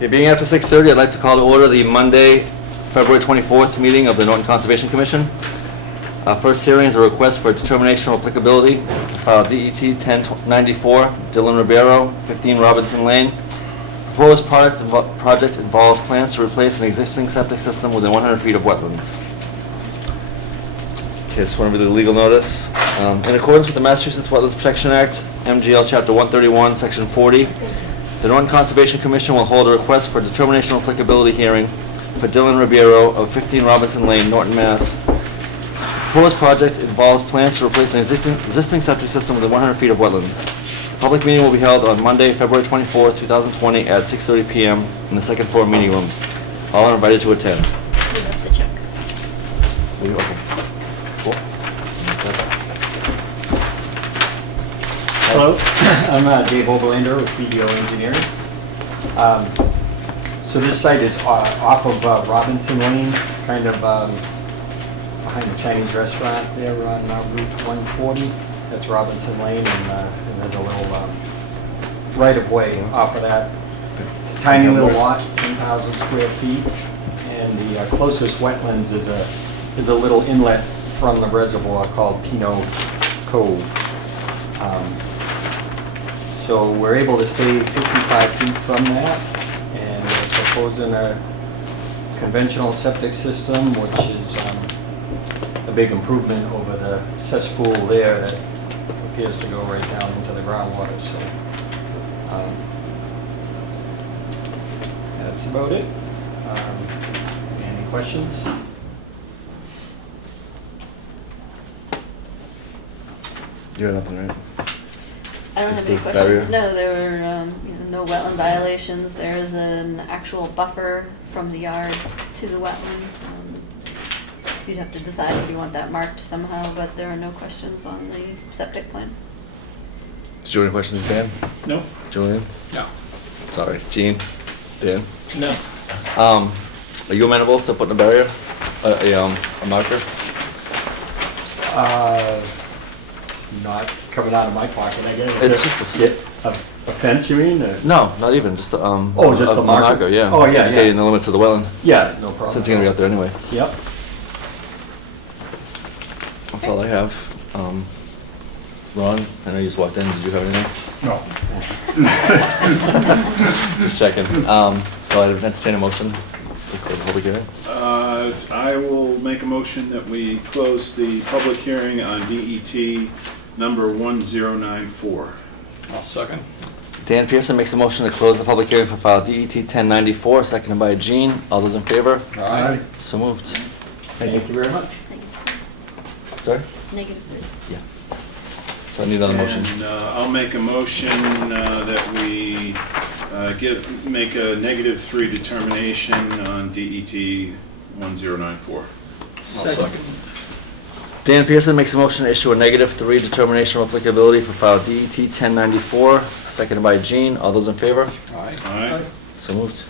Okay, being after 6:30, I'd like to call to order the Monday, February 24th meeting of the Norton Conservation Commission. First hearing is a request for determination of applicability. File DET 1094, Dylan Ribeiro, 15 Robinson Lane. Proposed project involves plans to replace an existing septic system within 100 feet of wetlands. Okay, just want to read the legal notice. In accordance with the Massachusetts Wetlands Protection Act, MGL Chapter 131, Section 40, the Norton Conservation Commission will hold a request for determination of applicability hearing for Dylan Ribeiro of 15 Robinson Lane, Norton, Mass. The proposed project involves plans to replace an existing septic system within 100 feet of wetlands. The public meeting will be held on Monday, February 24, 2020 at 6:30 p.m. in the second floor meeting room. All are invited to attend. You have the check. Okay. Cool. Hello, I'm Dave Oberlander with BDO Engineering. So this site is off of Robinson Lane, kind of behind the Chinese restaurant there on Route 140. That's Robinson Lane, and there's a little right-of-way off of that. It's a tiny little lot, 10,000 square feet, and the closest wetlands is a little inlet from the reservoir called Pinot Cove. So we're able to stay 55 feet from that, and we're proposing a conventional septic system, which is a big improvement over the cesspool there that appears to go right down into the groundwater. So that's about it. Any questions? You have nothing, right? I don't Just have any the questions. barrier? No, there were no wetland violations. There is an actual buffer from the yard to the wetland. You'd have to decide if you want that marked somehow, but there are no questions on the septic plan. Did you have any questions, Dan? No. Julian? No. Sorry, Gene? Dan? No. Are you amenable to putting a barrier, a marker? Not coming out of my pocket, I guess. It's just a fence, you mean? No, not even, just just a a marker? marker, yeah. Oh, yeah, Indicating yeah. the limits of the wetland, Yeah, no problem. since you're gonna be out there anyway. Yep. That's all I have. Ron, I know you just walked in, did you have anything? No. Just checking. So I'd entertain a motion to close the public hearing. I will make a motion that we close the public hearing on DET number 1094. I'll second. Dan Pearson makes a motion to close the public hearing for file DET 1094, seconded by Gene. All those in favor? Aye. So moved. Thank you very much. Sorry? -3. Yeah. So I need another motion. And I'll make a motion that we make a -3 determination on DET 1094. I'll second. Dan Pearson makes a motion to issue a -3 determination of applicability for file DET 1094, seconded by Gene. All those in favor? Aye. All right. So moved.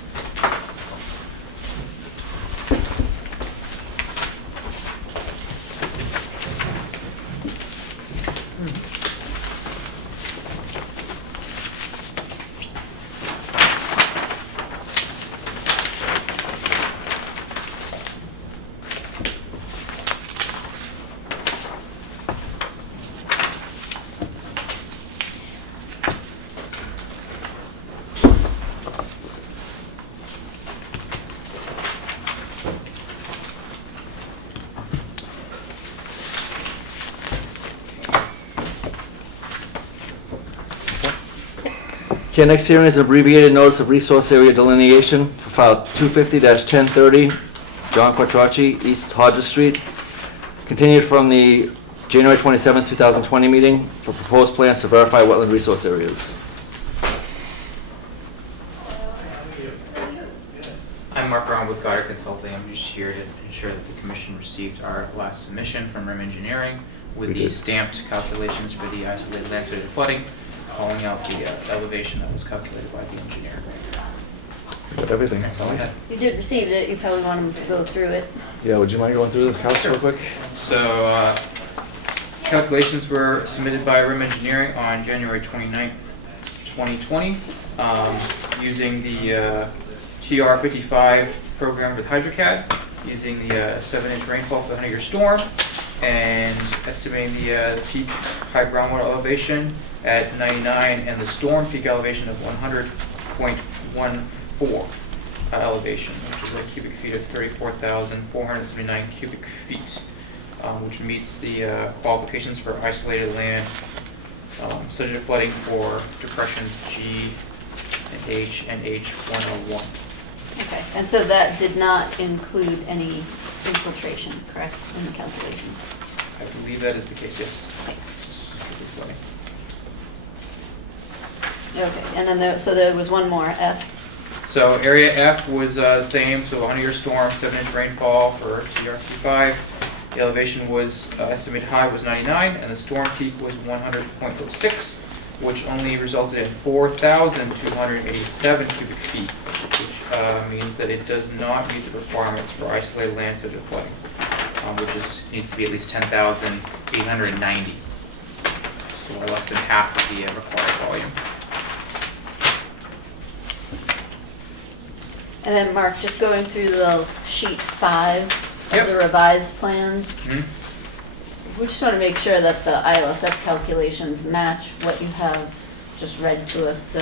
Okay, next hearing is an abbreviated notice of resource area delineation for file 250-1030, John Quattrocchi, East Hodges Street. Continued from the January 27, 2020 meeting for proposed plans to verify wetland resource areas. I'm Mark Brown with Goddard Consulting. I'm just here to ensure that the commission received our last submission from RIM Engineering with We the did. stamped calculations for the isolated landscape flooding, calling out the elevation that was calculated by the engineer. We got everything. That's all I had. You did receive it. You probably want them to go through it. Yeah, would you mind going through the calcs real quick? So, calculations were submitted by RIM Engineering on January 29th, 2020, using the TR 55 program with HydroCAD, using the 7-inch rainfall for the 100-year storm, and estimating the peak high groundwater elevation at 99 and the storm peak elevation of 100.14 elevation, which is a cubic feet of 34,479 cubic feet, which meets the qualifications for isolated land subject to flooding for depressions G and H and H101. Okay, and so that did not include any infiltration, correct, in the calculation? I believe that is the case, yes. Okay. Just strictly flooding. Okay, and then so there was one more, F. So area F was the same, so 100-year storm, 7-inch rainfall for TR35. The elevation was estimated high was 99, and the storm peak was 100.06, which only resulted in 4,287 cubic feet, which means that it does not meet the requirements for isolated land subject to flooding, which needs to be at least 10,890, so less than half of the required volume. And then Mark, just going through the sheet 5 Yep. of the revised plans, Mhm. we just want to make sure that the ILSF calculations match what you have just read to us, so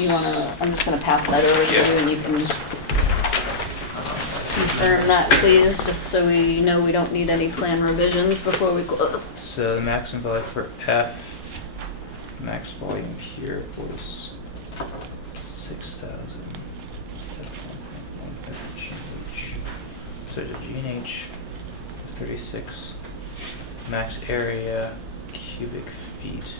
you want to, I'm just going to pass that over to Yeah. you and you can confirm that, please, just so we know we don't need any plan revisions before we close. So the maximum value for F, max volume here was 6,000. So the G and H, 36, max area, cubic feet.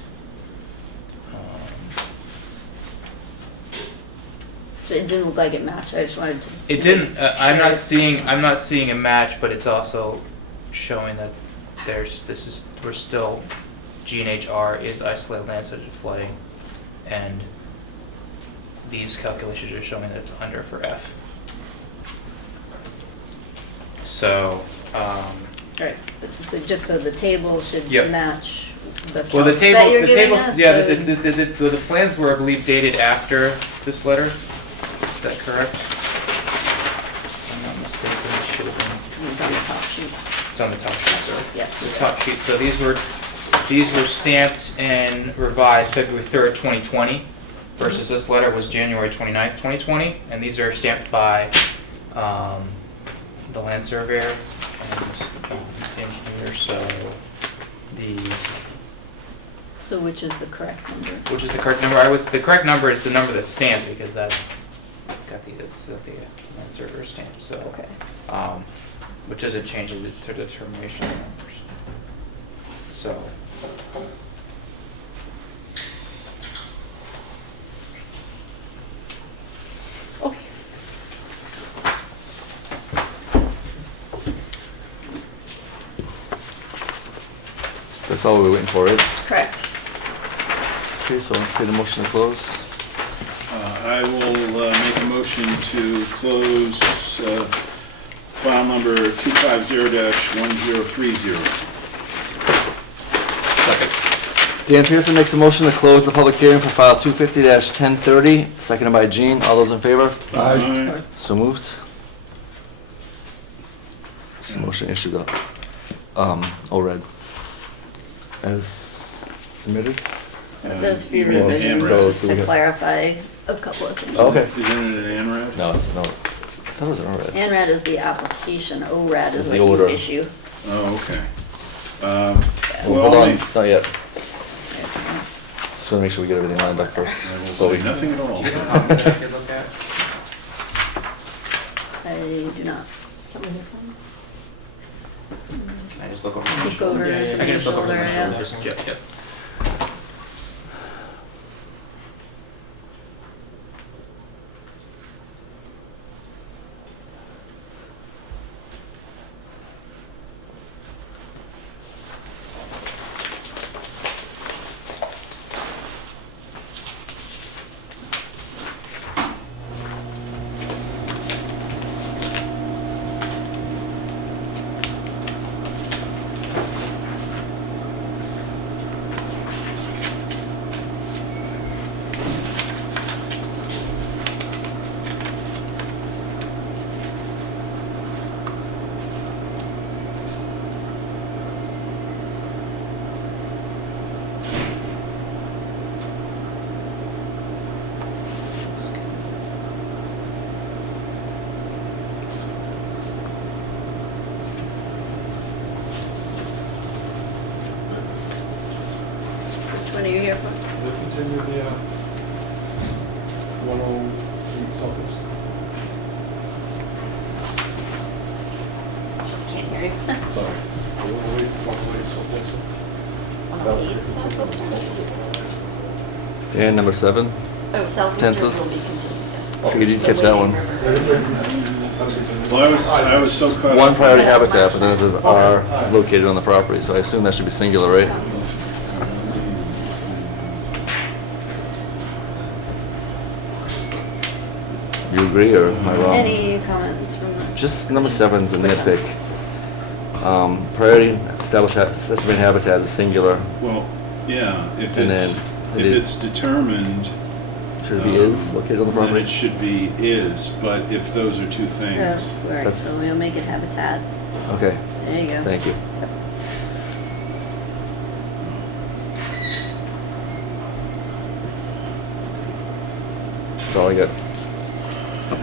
So it didn't look like it matched, I just wanted to. It didn't. I'm Sure. not seeing a match, but it's also showing that we're still G and H R is isolated land subject to flooding, and these calculations are showing that it's under for F. So, Right, so just so the table should Yep. match the well, the calcs table, that you're the giving tables, us, yeah, so- the plans were, I believe, dated after this letter. Is that correct? If I'm not mistaken, it should have been. It's on the top sheet, It's on the top sheet, sorry. yeah. The top sheet. So these were stamped and revised February 3rd, 2020, versus this letter was January 29th, 2020, and these are stamped by the land surveyor and the engineer. So which is the correct number? Which is the correct number? The correct number is the number that's stamped, because that's got the land surveyor stamp. So, Okay. which doesn't change the determination numbers. So. Okay. That's all we're waiting for, right? Correct. Okay, so let's say the motion to close. I will make a motion to close file number 250-1030. Second. Dan Pearson makes a motion to close the public hearing for file 250-1030, seconded by Gene. All those in favor? Aye. So moved. So motion issued up. ORED. As submitted? There's a few You mean revisions, AMRAD? just to clarify a couple of things. Okay. Isn't it an ANRAD? No, it's no. I thought it was an ORED. ANRAD is the application, ORAD Is is the what you order. issue. Oh, okay. Well, Well, hold on, I not yet. Just want to make sure we get everything lined up first. will But say nothing at all. Do you have a copy that I could look at? I do not. Something here from? Can I just look over my Peak shoulder? odors I can just look over my initial area. shoulder. Yep, yep. continue the 108 Southwest? Can't hear you. Sorry. 108 Southwest. Dan, number 7. Oh, Southwestern Tenses. will be continued, yes. Figured you'd catch that one. Well, I was so caught up. One priority habitat, but then it says are located on the property, so I assume that should be singular, right? You agree, or am I wrong? Any comments from the? Just number 7's a nitpick. Priority estimated habitat is singular. Well, yeah, if And it's, then if it- it's determined, Should it be is located on the then property? it should be is, but if those are two Oh, things. right, That's- so we'll make it habitats. Okay, There you go. thank you. That's all I got.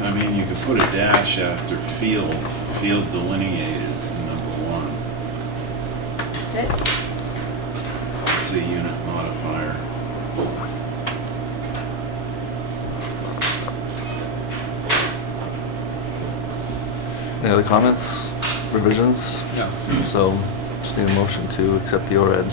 I mean, you could put a dash after field delineated in number 1. Okay. It's a unit modifier. Any other comments, revisions? No. So, just need a motion to accept the ORAD.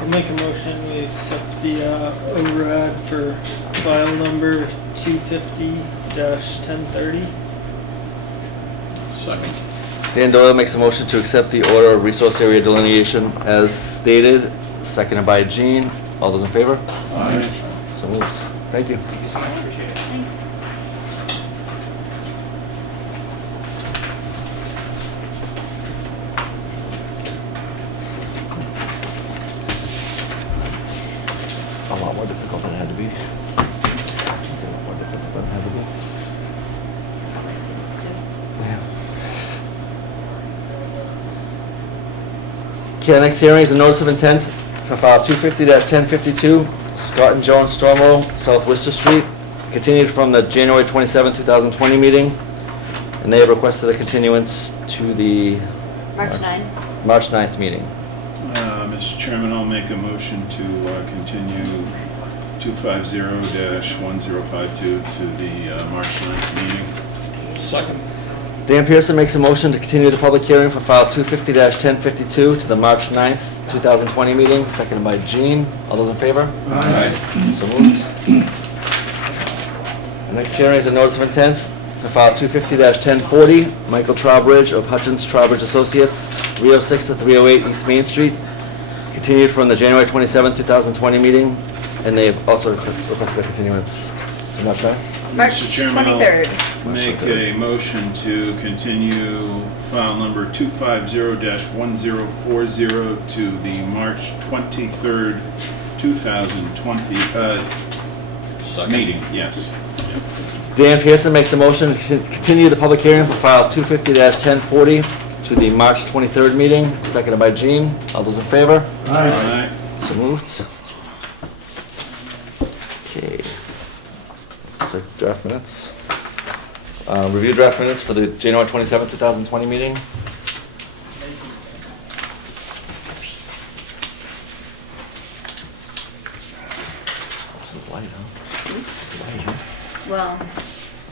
I'll make a motion, we accept the ORAD for file number 250-1030. Second. Dan Doyle makes a motion to accept the order of resource area delineation as stated, seconded by Jean. All those in favor? Aye. So moved. Thank you. Thank you so much, appreciate it. Thanks. A lot more difficult than it had to be. It's a lot more difficult than it had to be. Yeah. Okay, next hearing is a notice of intent for file 250-1052, Scott and Joan Stormo, South Worcester Street, continued from the January 27, 2020 meeting, and they have requested a continuance to the March 9. March 9th meeting. Mr. Chairman, I'll make a motion to continue 250-1052 to the March 9th meeting. Second. Dan Pearson makes a motion to continue the public hearing for file 250-1052 to the March 9th, 2020 meeting, seconded by Jean. All those in favor? Aye. So moved. The next hearing is a notice of intent for file 250-1040, Michael Trowbridge of Hutchins Trowbridge Associates, 306 to 308 East Main Street, continued from the January 27, 2020 meeting, and they have also requested a continuance. I'm not sure. March Mr. Chairman, I'll 23rd. Make a motion to continue file number 250-1040 to the March 23rd, 2020 Second. meeting, yes. Dan Pearson makes a motion to continue the public hearing for file 250-1040 to the March 23rd meeting, seconded by Jean. All those in favor? Aye. So moved. Okay. So draft minutes. Review draft minutes for the January 27, 2020 meeting. This is light, huh? This is light, huh? Well,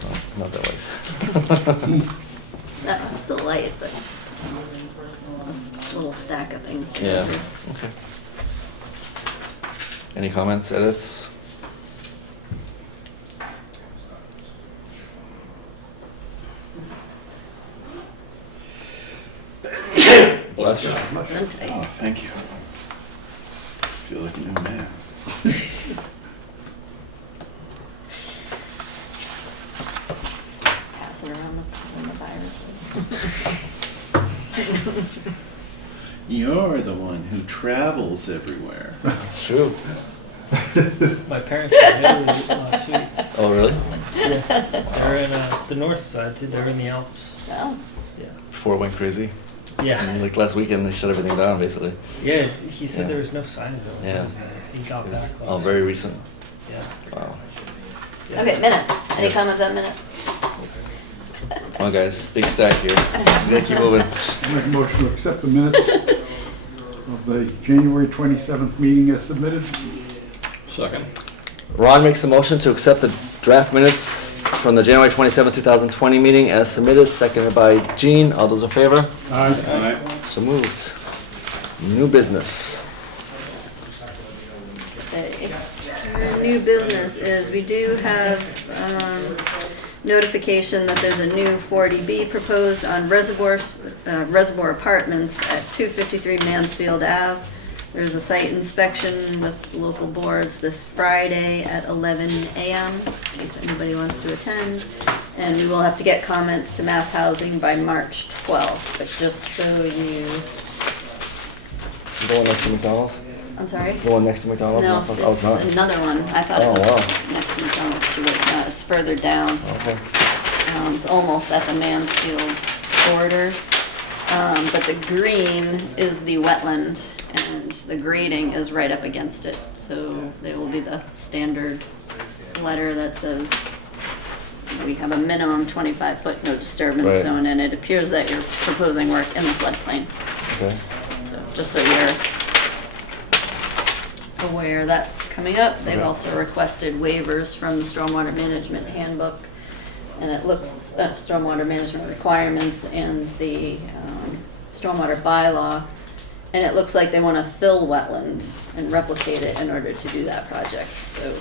Oh, not that light. that was still light, but a little stack of things to go Yeah, through. okay. Any comments, edits? Bless you. Okay. Oh, thank you. Feel like a new man. Pass it around the virus. You're the one who travels everywhere. It's true. My parents were in Italy last week. Oh, really? Yeah. They're in the north side too, they're in the Alps. Oh, Yeah. Before it went crazy. Yeah. Like last weekend, they shut everything down, basically. Yeah, he said Yeah. there was no sign of it when Yeah. he was there. He got It was back all last very week. recent. Yeah. Wow. Yeah. okay, minutes. Any Yes. comments on minutes? Come on, guys, big stack here. We gotta keep moving. Make a motion to accept the minutes of of the January 27th meeting as submitted. Second. Ron makes a motion to accept the draft minutes from the January 27, 2020 meeting as submitted, seconded by Gene. All those in favor? Aye. All right. So moved. New business. Okay. New business is, we do have notification that there's a new 40B proposed on Reservoir Apartments at 253 Mansfield Ave. There's a site inspection with local boards this Friday at 11 a.m. in case anybody wants to attend. And we will have to get comments to Mass Housing by March 12th, but just so you, The one next to McDonald's? I'm sorry? The one next to McDonald's? No, Oh, it's not. it's another one. I thought it Oh, was wow. next to McDonald's, too, but it's not. It's further down. Okay. It's almost at the Mansfield border. But the green is the wetland, and the grading is right up against it. So there will be the standard letter that says we have a minimum 25-foot no disturbance Right. zone, and it appears that you're proposing work in the floodplain. Okay. So just so you're aware that's coming up. They've Okay. also requested waivers from the Stormwater Management Handbook, and it looks at stormwater management requirements and the stormwater bylaw, and it looks like they want to fill wetland and replicate it in order to do that project, so.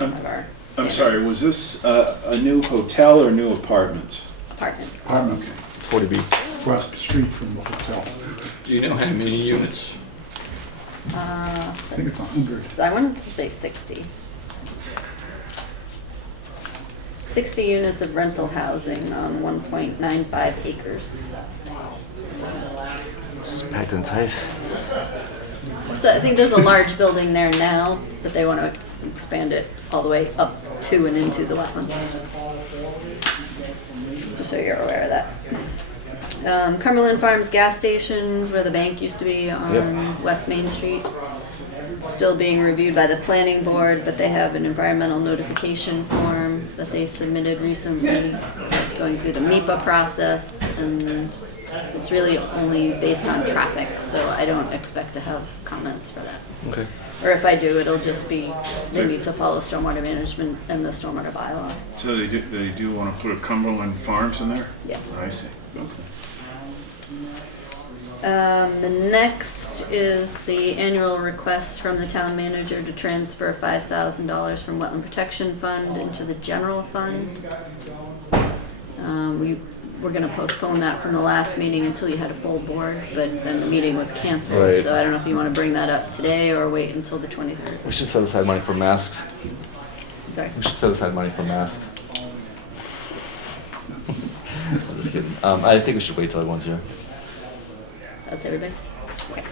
we have our I'm standard sorry, was this a new hotel or new apartments? Apartment. Apartment 40B. across the street from the hotel. Do you know how many units? I think it's 100. I wanted to say 60. 60 units of rental housing on 1.95 acres. It's packed in tight. So I think there's a large building there now, but they want to expand it all the way up to and into the wetland. Just so you're aware of that. Cumberland Farms gas stations, where the bank used to be on Yep. West Main Street. It's still being reviewed by the planning board, but they have an environmental notification form that they submitted recently. So it's going through the MIPA process, and it's really only based on traffic, so I don't expect to have comments for that. Okay. Or if I do, it'll just be, they need to follow stormwater management and the stormwater bylaw. So they do want to put a Cumberland Farms in there? Yeah. I see, okay. The next is the annual request from the town manager to transfer $5,000 from Wetland Protection Fund into the general fund. We were gonna postpone that from the last meeting until you had a full board, but then the meeting was canceled. Right. So I don't know if you wanna bring that up today or wait until the 23rd. We should set aside money for masks. Sorry. We should set aside money for masks. I'm just kidding. I think we should wait till everyone's here. That's everybody? Okay.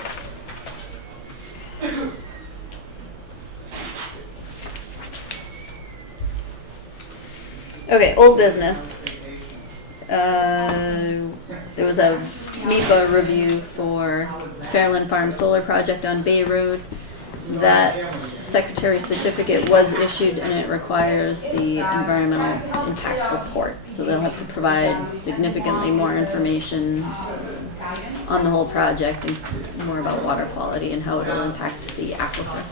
Okay, old business. There was a MIPA review for Fairland Farm Solar Project on Bay Road. That secretary certificate was issued, and it requires the environmental impact report. So they'll have to provide significantly more information on the whole project and more about water quality and how it will impact the aquifer.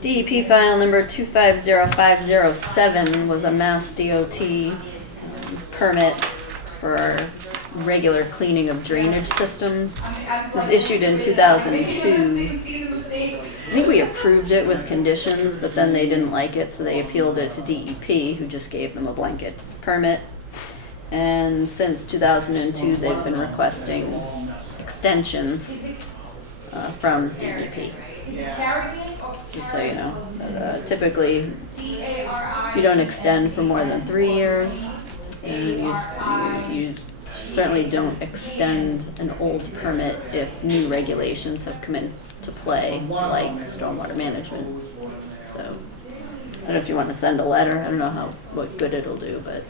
DEP file number 250507 was a Mass DOT permit for regular cleaning of drainage systems. It was issued in 2002. I think we approved it with conditions, but then they didn't like it, so they appealed it to DEP, who just gave them a blanket permit. And since 2002, they've been requesting extensions from DEP. Just so you know, typically you don't extend for more than 3 years, and you certainly don't extend an old permit if new regulations have come into play, like stormwater management. So I don't know if you want to send a letter. I don't know what good it'll do, but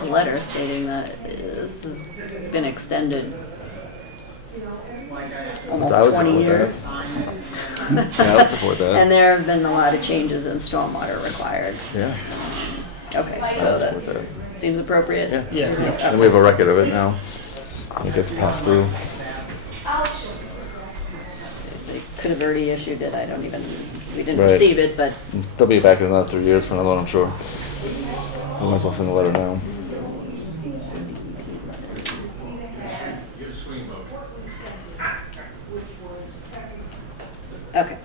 a letter stating that this has been extended almost I would 20 support that. years. Yeah, I would support that. And there have been a lot of changes in stormwater required. Yeah. Okay, so that seems appropriate? Yeah. Yeah. And we have a record of it now. It gets passed through. They could have already issued it, we didn't Right. receive it, but They'll be back in another 3 years for another one, I'm sure. We might as well send a letter now. okay.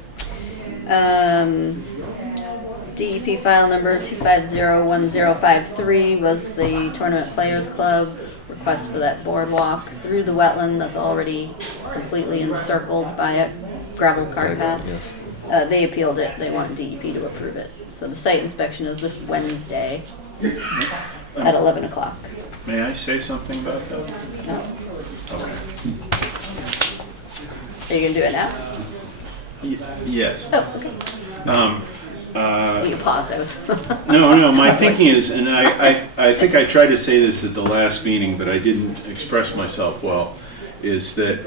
DEP file number 2501053 was the Tournament Players Club request for that boardwalk through the wetland that's already completely encircled by a gravel cart path. Yes. They appealed it, they want DEP to approve it. So the site inspection is this Wednesday at 11 o'clock. May I say something about that? No? Okay. Are you gonna do it now? Yes. Oh, okay. You paused, I was. No, my thinking is, and I think I tried to say this at the last meeting, but I didn't express myself well, is that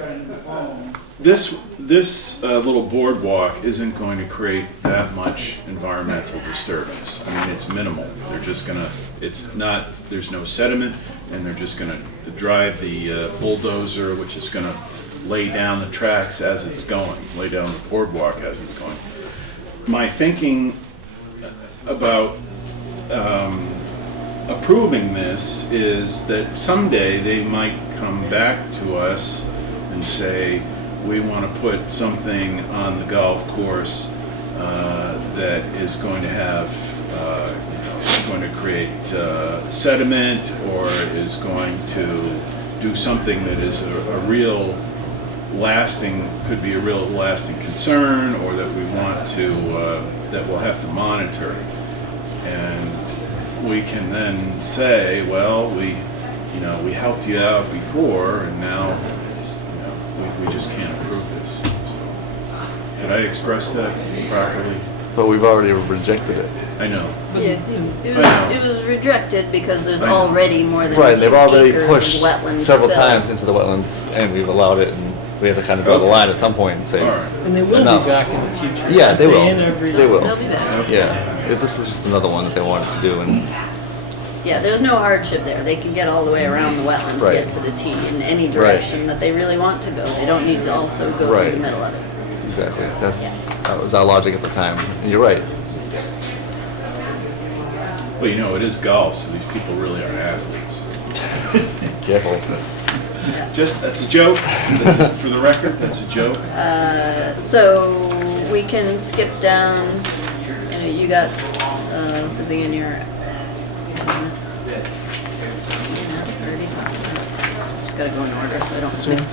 this little boardwalk isn't going to create that much environmental disturbance. I mean, it's minimal. They're just gonna, there's no sediment, and they're just gonna drive the bulldozer, which is gonna lay down the tracks as it's going, lay down the boardwalk as it's going. My thinking about approving this is that someday they might come back to us and say, we want to put something on the golf course that is going to have, is going to create sediment, or is going to do something that is a real lasting, could be a real lasting concern, or that we want to, that we'll have to monitor. And we can then say, well, we helped you out before, and now, we just can't approve this. So, did I express that properly? But we've already rejected it. I know. Yeah, I it was rejected because there's I know. already more than Right, 2 they've already acres pushed of wetlands several filled. times into the wetlands, and we've allowed it, and we have to kind of draw the line at some point and say, All right. And they will Enough. be back in the future. Yeah, they will. In every They will. They'll be back. yeah, this is just another one that they wanted to do, and Yeah, there's no hardship there. They can get all the way around the wetland to Right. get to the T in any direction that they really want to go. They don't need to also go through Right. the middle of it. exactly, that was our logic at the time. And you're right. It's- Well, it is golf, so these people really are athletes. Careful. Just, that's a joke. For the record, that's a joke. So we can skip down. You got something in your. Just gotta go in order so I don't miss anything.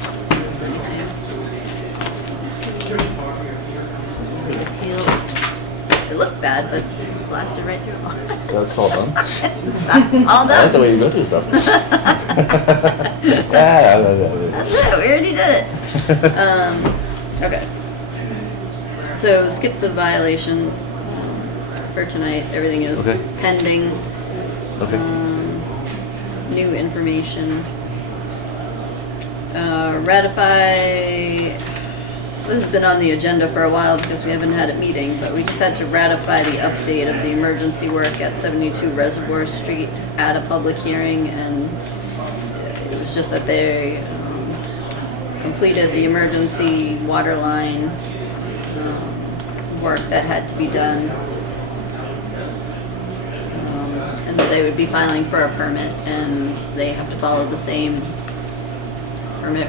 This is the appeal. It looked bad, but blasted right through all. That's all done. That's all I like the done. way you go through stuff. That's it, we already did it. Okay. So skip the violations for tonight. Everything is Okay. pending. Okay. New information. Ratify. This has been on the agenda for a while because we haven't had a meeting, but we just had to ratify the update of the emergency work at 72 Reservoir Street at a public hearing, and it was just that they completed the emergency water line work that had to be done, and that they would be filing for a permit, and they have to follow the same permit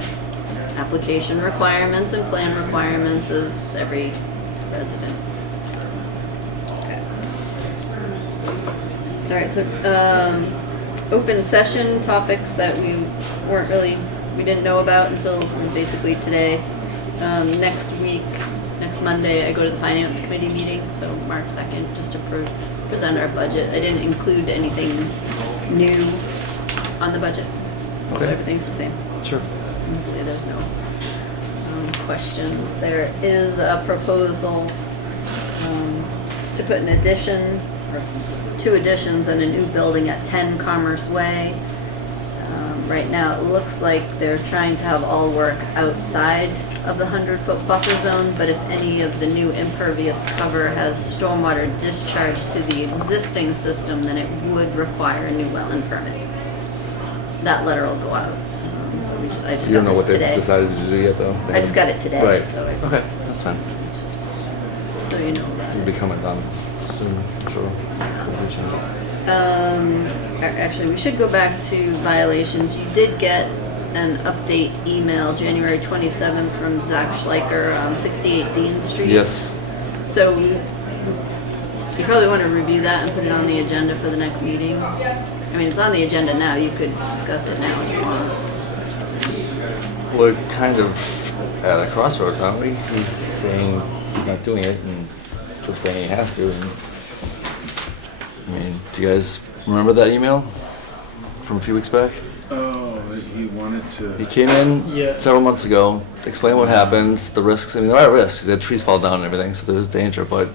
application requirements and plan requirements as every resident. Okay. All right, so open session topics that we didn't know about until basically today. Next week, next Monday, I go to the Finance Committee meeting, so March 2nd, just to present our budget. I didn't include anything new on the budget, so Okay. everything's the same. Sure. Hopefully there's no questions. There is a proposal to put an addition, or 2 additions and a new building at 10 Commerce Way. Right now, it looks like they're trying to have all work outside of the 100-foot buffer zone, but if any of the new impervious cover has stormwater discharge to the existing system, then it would require a new wetland permit. That letter will go out. I just You don't got know what this they've today. decided to do yet, though? I just got it today, Right. so Okay, that's fine. it's just so you know that. It'll be coming down soon, I'm sure. Actually, we should go back to violations. You did get an update email January 27th from Zach Schleicher on 68 Dean Street. Yes. So you probably want to review that and put it on the agenda for the next meeting. I mean, it's on the agenda now. You could discuss it now if you want. We're kind of at a crossroads, aren't we? He's saying he's not doing it, and we're saying he has to. And, I mean, do you guys remember that email from a few weeks back? Oh, he wanted He to, came in Yeah. several months ago, explained what happened, the risks. I mean, there are risks. He had trees fall down and everything, so there was danger. But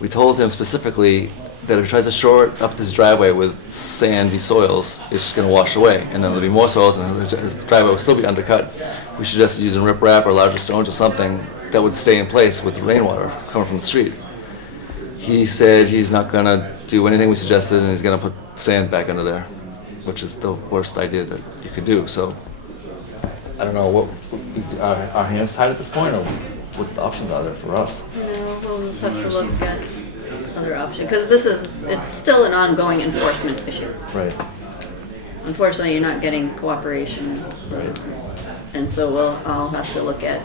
we told him specifically that if he tries to shore up this driveway with sandy soils, it's just going to wash away, and then there'll be more soils, and his driveway will still be undercut. We suggested using riprap or larger stones or something that would stay in place with rainwater coming from the street. He said he's not going to do anything we suggested, and he's going to put sand back under there, which is the worst idea that you could do. So I don't know what our hands tied at this point, or what the options are there for us. No, we'll just have to look at other options, because it's still an ongoing enforcement issue. Right. Unfortunately, you're not getting cooperation. And so I'll have to look at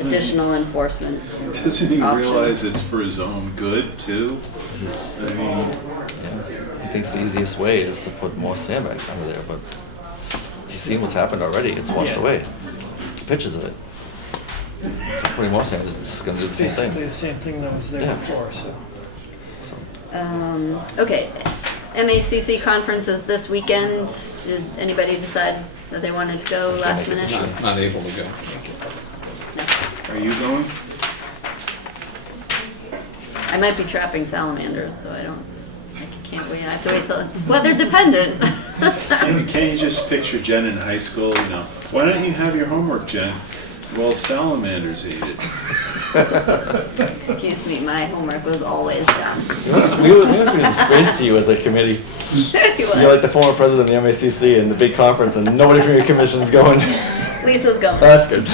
additional enforcement. doesn't he options. realize it's for his own good too? I mean, Yeah. He thinks the easiest way is to put more sand back under there, but he's seen what's happened already. It's washed Yeah. away. It's pictures of it. So putting more sand is just going to do the same Basically thing. the same thing that was there Yeah. before, so. So, Okay, MACC conference is this weekend. Did anybody decide that they wanted to go last minute? Not able to go. No. are you going? I might be trapping salamanders, so I can't wait. I have to wait till it's weather dependent. Can you just picture Jen in high school, you know, why don't you have your homework, Jen? Well, salamanders ate it. Excuse me, my homework was always done. we must be a disgrace to you as a committee. You're like the former president of the MACC and the big conference, and nobody from your commission's going. Lisa's going. Oh, that's good.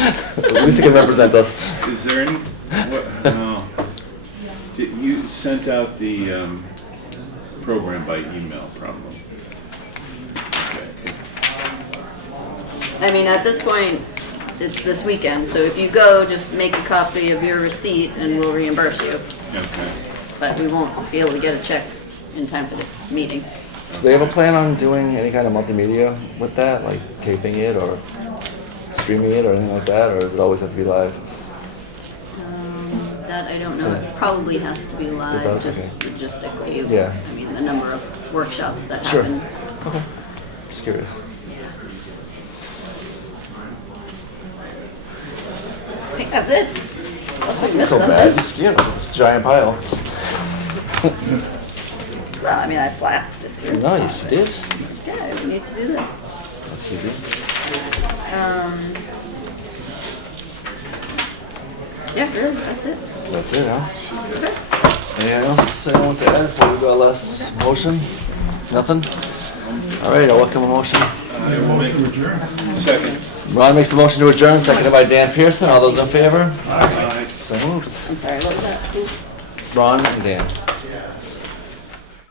Lisa can represent us. Is there any, what, no. You sent out the program by email, probably. Okay. I mean, at this point, it's this weekend, so if you go, just make a copy of your receipt and we'll reimburse you. Okay. But we won't be able to get a check in time for the meeting. Do they have a plan on doing any kind of multimedia with that, like taping it or streaming it or anything like that, or does it always have to be live? That I don't know, it probably has to be live, does? just Okay. logistically. Yeah. I mean, the number of workshops that Sure. happen. Okay. Just curious. I think that's it. Unless we missed So something. bad, you scared us. This giant pile. Well, I mean, I blasted through. Nice, you did. Yeah, we need to do this. That's easy. Yeah, really, that's it. That's it, huh? Anything else anyone wants to add before we go our last motion? Nothing? All right, I'll welcome a motion. I will make second. Ron makes a motion to adjourn, seconded by Dan Pearson. All those in favor? Aye. So moved. I'm sorry, what was that? Who? Ron and Dan.